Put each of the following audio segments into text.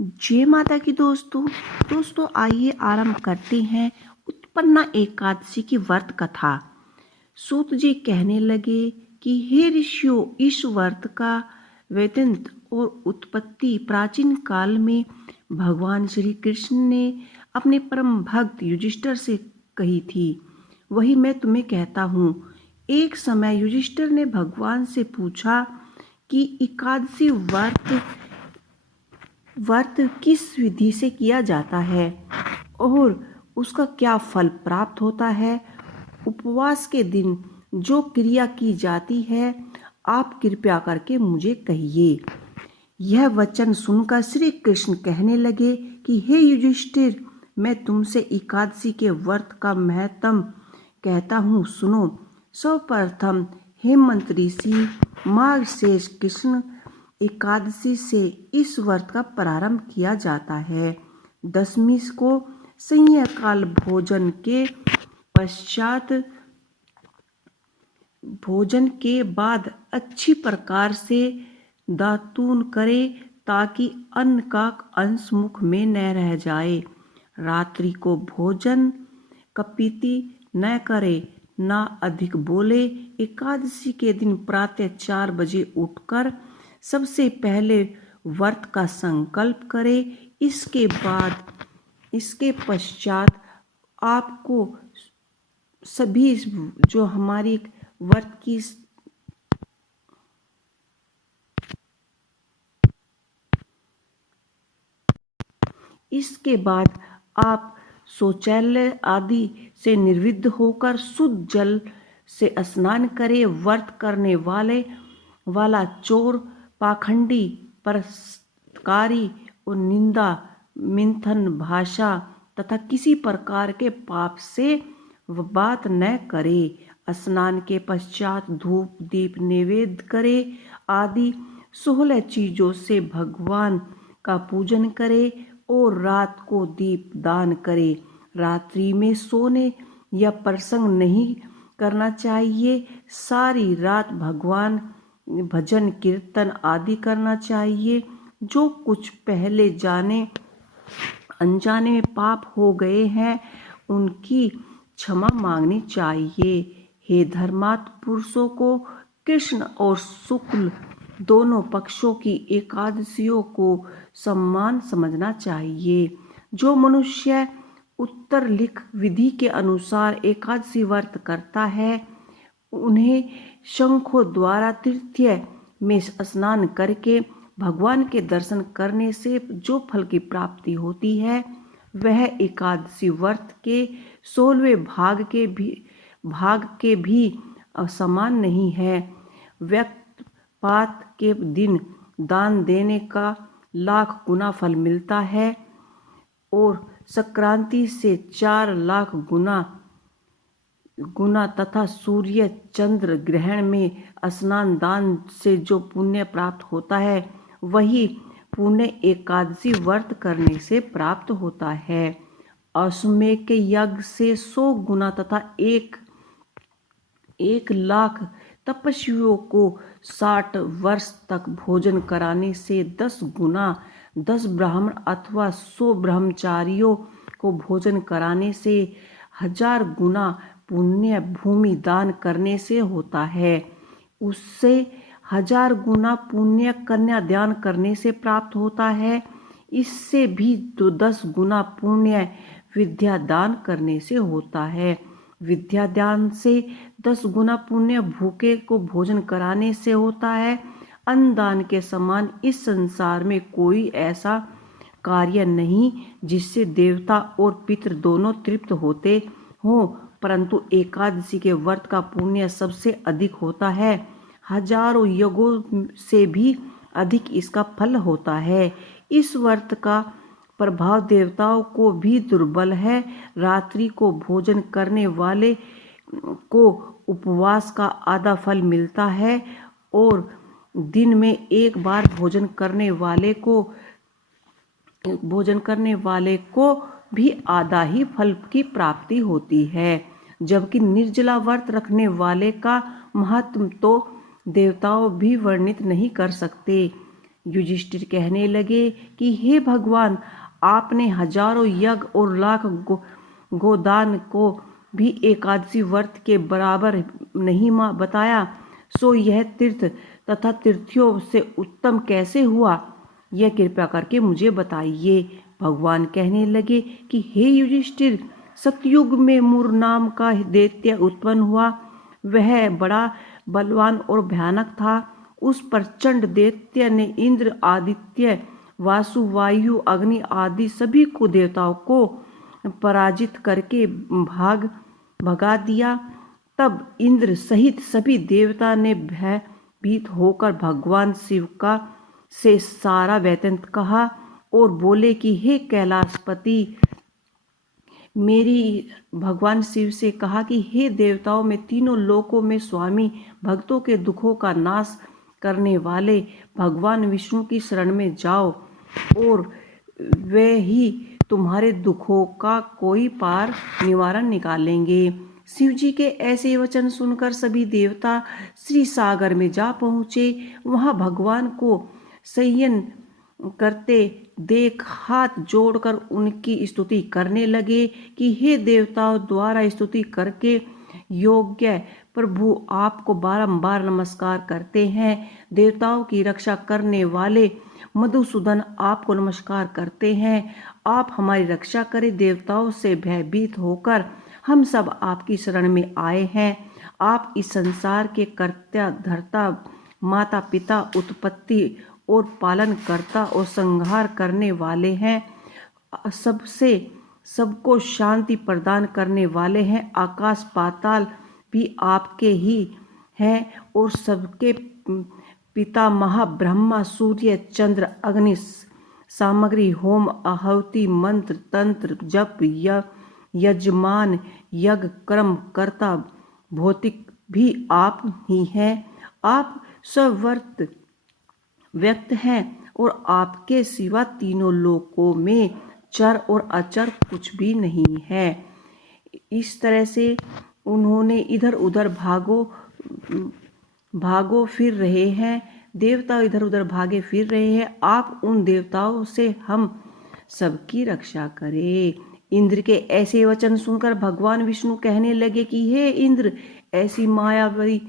जय माता की दोस्तों आइए आरंभ करते हैं उत्पन्ना एकादशी की व्रत कथा। सूत जी कहने लगे कि हे ऋषियों, इस व्रत का वेदांत और उत्पत्ति प्राचीन काल में भगवान श्री कृष्ण ने अपने परम भक्त युधिष्ठिर से कही थी। वही मैं तुम्हें कहता हूँ। एक समय युधिष्ठिर ने भगवान से पूछा कि एकादशी व्रत किस विधि से किया जाता है और उसका क्या फल प्राप्त होता है। उपवास के दिन जो क्रिया की जाती है, आप कृपया करके मुझे कहिए। यह वचन सुनकर श्री कृष्ण कहने लगे कि हे युधिष्ठिर, मैं तुमसे एकादशी के व्रत का महत्व कहता हूँ, सुनो। सर्वप्रथम हेमंत ऋषि मार्गशीर्ष कृष्ण एकादशी से इस व्रत का प्रारंभ किया जाता है। दशमी को संध्याकाल भोजन के बाद अच्छी प्रकार से दातून करे ताकि अन्न का अंश मुख में न रह जाए। रात्रि को भोजन कपीति न करे, ना अधिक बोले। एकादशी के दिन प्रातः 4 बजे उठकर सबसे पहले व्रत का संकल्प करे। इसके पश्चात आपको सभी जो हमारी व्रत की इसके बाद आप शौचालय आदि से निर्विध होकर शुद्ध जल से स्नान करें। व्रत करने वाला चोर, पाखंडी, परस्त्री और निंदा, मिथ्या भाषा तथा किसी प्रकार के पाप से बात न करे। स्नान के पश्चात धूप दीप नैवेद्य करे आदि 16 चीजों से भगवान का पूजन करे और रात को दीप दान करे। रात्रि में सोने या प्रसंग नहीं करना चाहिए। सारी रात भगवान भजन कीर्तन आदि करना चाहिए। जो कुछ पहले जाने अनजाने में पाप हो गए हैं, उनकी क्षमा मांगनी चाहिए। हे धर्मात्म पुरुषों को कृष्ण और शुक्ल दोनों पक्षों की एकादशियों को सम्मान समझना चाहिए। जो मनुष्य उत्तर लिख विधि के अनुसार एकादशी व्रत करता है, उन्हें शंखों द्वारा तीर्थ में स्नान करके भगवान के दर्शन करने से जो फल की प्राप्ति होती है, वह एकादशी व्रत के 16वें भाग के भी समान नहीं है। व्यक्तपात के दिन दान देने का लाख गुना फल मिलता है और संक्रांति से 4 लाख गुना तथा सूर्य चंद्र ग्रहण में स्नान दान से जो पुण्य प्राप्त होता है, वही पुण्य एकादशी व्रत करने से प्राप्त होता है। अश्वमेध के यज्ञ से 100 गुना तथा 1 लाख तपस्वियों को 60 वर्ष तक भोजन कराने से 10 गुना, 10 ब्राह्मण अथवा 100 ब्रह्मचारियों को भोजन कराने से 1000 गुना पुण्य भूमि दान करने से होता है। उससे 1000 गुना पुण्य कन्यादान करने से प्राप्त होता है। इससे भी 10 गुना पुण्य विद्या दान करने से होता है। विद्या दान से 10 गुना पुण्य भूखे को भोजन कराने से होता है। अन्नदान के समान इस संसार में कोई ऐसा कार्य नहीं जिससे देवता और पितृ दोनों तृप्त होते हों, परंतु एकादशी के व्रत का पुण्य सबसे अधिक होता है। हजारों यज्ञों से भी अधिक इसका फल होता है। इस व्रत का प्रभाव देवताओं को भी दुर्बल है। रात्रि को भोजन करने वाले को उपवास का आधा फल मिलता है और दिन में एक बार भोजन करने वाले को भी आधा ही फल की प्राप्ति होती है। जबकि निर्जला व्रत रखने वाले का महत्व तो देवताओं भी वर्णित नहीं कर सकते। युधिष्ठिर कहने लगे कि हे भगवान, आपने हजारों यज्ञ और लाख गोदान को भी एकादशी व्रत के बराबर नहीं बताया, सो यह तीर्थ तथा तीर्थियों से उत्तम कैसे हुआ? यह कृपा करके मुझे बताइए। भगवान कहने लगे कि हे युधिष्ठिर, सतयुग में मुर नाम का दैत्य उत्पन्न हुआ। वह बड़ा बलवान और भयानक था। उस प्रचंड दैत्य ने इंद्र, आदित्य, वासु, वायु, अग्नि आदि सभी को देवताओं को पराजित करके भगा दिया। तब इंद्र सहित सभी देवता ने भयभीत होकर भगवान शिव का से सारा वृत्तांत कहा और बोले कि हे कैलाशपति, मेरी भगवान शिव से कहा कि हे देवताओं में तीनों लोकों में स्वामी, भक्तों के दुखों का नाश करने वाले भगवान विष्णु की शरण में जाओ और वे ही तुम्हारे दुखों का कोई पार निवारण निकालेंगे। शिव जी के ऐसे वचन सुनकर सभी देवता श्री सागर में जा पहुँचे। वहाँ भगवान को शयन करते देख हाथ जोड़कर उनकी स्तुति करने लगे कि हे देवताओं, द्वारा स्तुति करके योग्य प्रभु आपको बारंबार नमस्कार करते हैं। देवताओं की रक्षा करने वाले मधुसूदन आपको नमस्कार करते हैं। आप हमारी रक्षा करें। देवताओं से भयभीत होकर हम सब आपकी शरण में आए हैं। आप इस संसार के कर्ता धर्ता, माता पिता, उत्पत्ति और पालन करता और संहार करने वाले हैं। सबको शांति प्रदान करने वाले हैं। आकाश पाताल भी आपके ही हैं और सबके पिता महाब्रह्मा, सूर्य, चंद्र, अग्नि, सामग्री, होम, आहुति, मंत्र, तंत्र, जप, यजमान, यज्ञ कर्म कर्ता, भौतिक भी आप ही हैं। आप सर्वव्यापी व्यक्त हैं और आपके सिवा तीनों लोकों में चर और अचर कुछ भी नहीं है। इस तरह से उन्होंने इधर उधर भागो फिर रहे हैं। देवता इधर उधर भागे फिर रहे हैं। आप उन देवताओं से हम सबकी रक्षा करें। इंद्र के ऐसे वचन सुनकर भगवान विष्णु कहने लगे कि हे इंद्र, ऐसी मायावी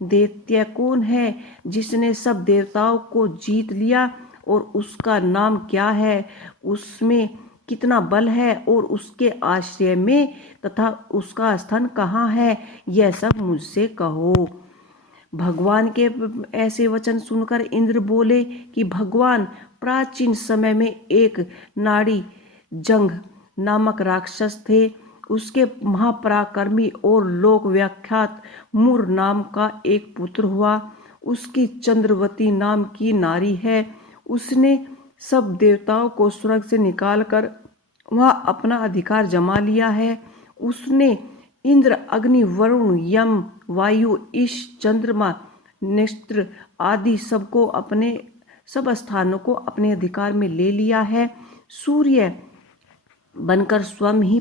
दैत्य कौन है जिसने सब देवताओं को जीत लिया, और उसका नाम क्या है, उसमें कितना बल है और उसके आश्रय में तथा उसका स्थान कहाँ है, यह सब मुझसे कहो। भगवान के ऐसे वचन सुनकर इंद्र बोले कि भगवान, प्राचीन समय में एक नाड़ी जंघ नामक राक्षस थे। उसके महापराक्रमी और लोक विख्यात मुर नाम का एक पुत्र हुआ। उसकी चंद्रवती नाम की नारी है। उसने सब देवताओं को स्वर्ग से निकालकर वह अपना अधिकार जमा लिया है। उसने इंद्र, अग्नि, वरुण, यम, वायु, ईश, चंद्रमा, नक्षत्र आदि सब स्थानों को अपने अधिकार में ले लिया है। सूर्य बनकर स्वयं ही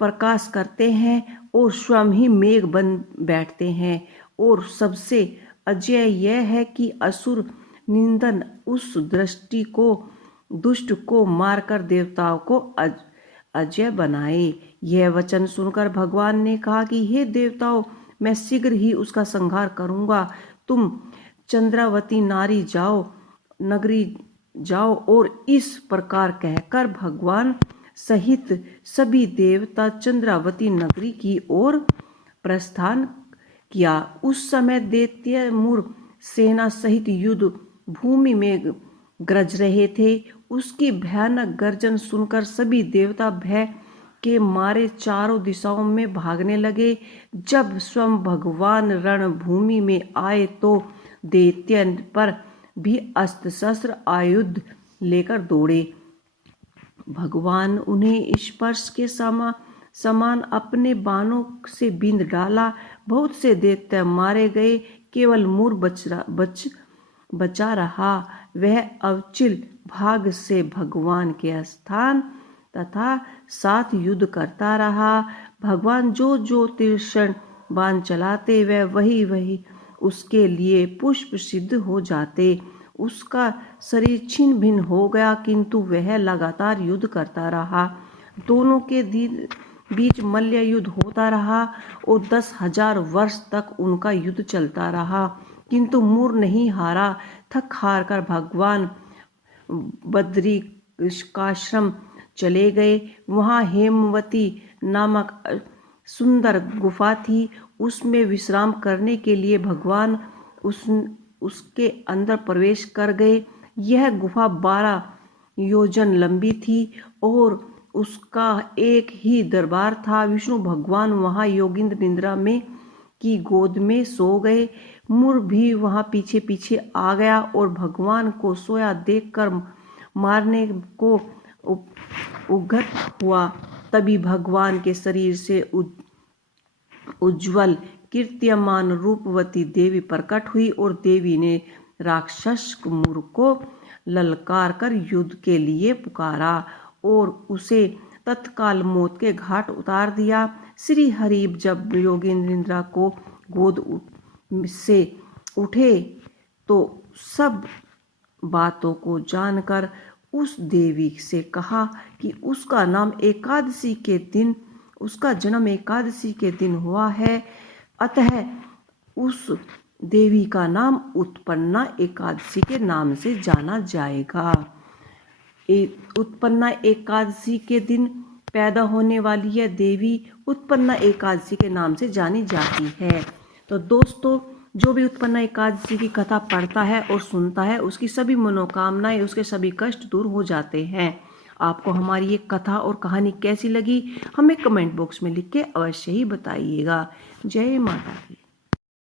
प्रकाश करते हैं और स्वयं ही मेघ बन बैठते हैं। और सबसे अजय यह है कि असुर निंदन उस दुष्ट को मारकर देवताओं को अजय बनाए। यह वचन सुनकर भगवान ने कहा कि हे देवताओं, मैं शीघ्र ही उसका संहार करूंगा। तुम चंद्रावती नारी नगरी जाओ। और इस प्रकार कहकर भगवान सहित सभी देवता चंद्रावती नगरी की ओर प्रस्थान किया। उस समय दैत्य मुर सेना सहित युद्ध भूमि में गरज रहे थे। उसकी भयानक गर्जन सुनकर सभी देवता भय के मारे चारों दिशाओं में भागने लगे। जब स्वयं भगवान रणभूमि में आए तो दैत्य पर भी अस्त्र शस्त्र आयुध लेकर दौड़े। भगवान उन्हें स्पर्श के समान अपने बाणों से बींध डाला। बहुत से दैत्य मारे गए, केवल मुर बचा रहा। वह अविचल भाग से भगवान के स्थान तथा साथ युद्ध करता रहा। भगवान जो तीक्ष्ण बाण चलाते वह उसके लिए पुष्प सिद्ध हो जाते। उसका शरीर छिन्न भिन्न हो गया, किंतु वह लगातार युद्ध करता रहा। दोनों के बीच मल्ल युद्ध होता रहा और 10,000 वर्ष तक उनका युद्ध चलता रहा, किंतु मुर नहीं हारा। थक हार कर भगवान बद्रिकाश्रम चले गए। वहाँ हेमवती नामक सुंदर गुफा थी। उसमें विश्राम करने के लिए भगवान उसके अंदर प्रवेश कर गए। यह गुफा 12 योजन लंबी थी और उसका एक ही दरबार था। विष्णु भगवान वहाँ योगिंद्र निद्रा में की गोद में सो गए। मुर भी वहाँ पीछे पीछे आ गया और भगवान को सोया देखकर मारने को उद्यत हुआ। तभी भगवान के शरीर से उज्ज्वल कीर्तिमान रूपवती देवी प्रकट हुई और देवी ने राक्षस मुर को ललकार कर युद्ध के लिए पुकारा और उसे तत्काल मौत के घाट उतार दिया। श्री हरि जब योगेंद्र निद्रा को गोद से उठे तो सब बातों को जानकर उस देवी से कहा कि उसका जन्म एकादशी के दिन हुआ है, अतः उस देवी का नाम उत्पन्ना एकादशी के नाम से जाना जाएगा। उत्पन्ना एकादशी के दिन पैदा होने वाली यह देवी उत्पन्ना एकादशी के नाम से जानी जाती है। तो दोस्तों, जो भी उत्पन्ना एकादशी की कथा पढ़ता है और सुनता है, उसकी सभी मनोकामनाएं, उसके सभी कष्ट दूर हो जाते हैं। आपको हमारी ये कथा और कहानी कैसी लगी, हमें कमेंट बॉक्स में लिख के अवश्य ही बताइएगा। जय माता दी।